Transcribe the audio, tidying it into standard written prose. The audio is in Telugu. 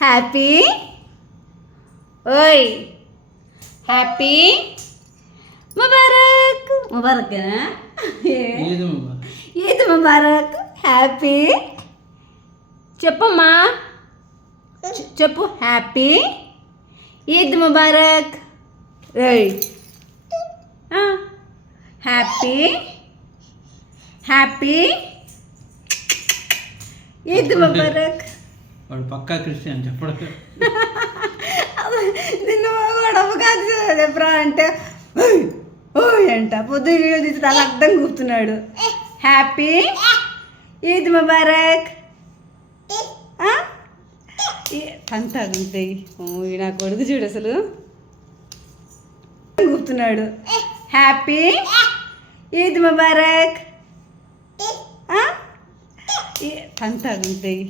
హ్యాపీ ఓయ్ హ్యాపీ ముబారక్ ముబారక్ ఈద్ ముబారక్ హ్యాపీ చెప్పమ్మా చెప్పు happy Eid Mubarak happy happy Eid Mubarak. వాడు పక్కా క్రిస్టియన్ చెప్పడు. నిన్న గొడవ కాదు చెప్పరా అంటే ఓయ్ అంట పొద్దున్న వీడియో తీసి తల అడ్డం కూర్చున్నాడు. హ్యాపీ ఈద్ ముబారక్ అంతాగుంటాయి. నా కొడుకు చూడు అసలు కూర్చున్నాడు. హ్యాపీ ఈద్ ముబారక్ అంతాగుంటాయి.